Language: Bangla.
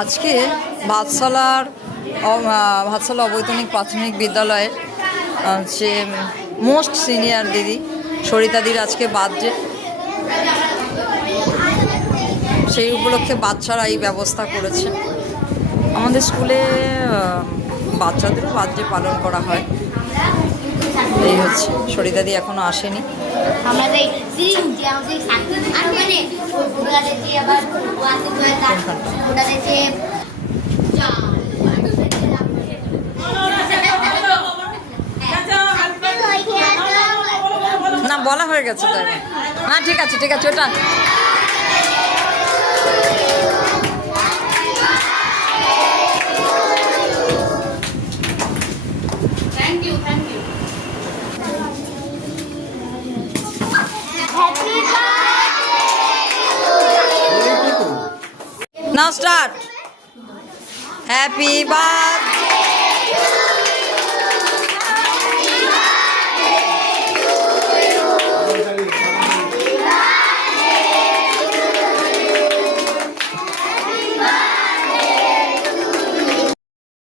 আজকে ভাতশালা অবৈতনিক প্রাথমিক বিদ্যালয়ের যে মোস্ট সিনিয়র দিদি সরিতাদির আজকে বার্থডে, সেই উপলক্ষে বাচ্চারা এই ব্যবস্থা করেছে। আমাদের স্কুলে বাচ্চাদেরও বার্থডে পালন করা হয়। এই হচ্ছে, সরিতাদি এখনো আসেনি। না, বলা হয়ে গেছে তাই না? ঠিক আছে ঠিক আছে, ওটা now start. Happy birthday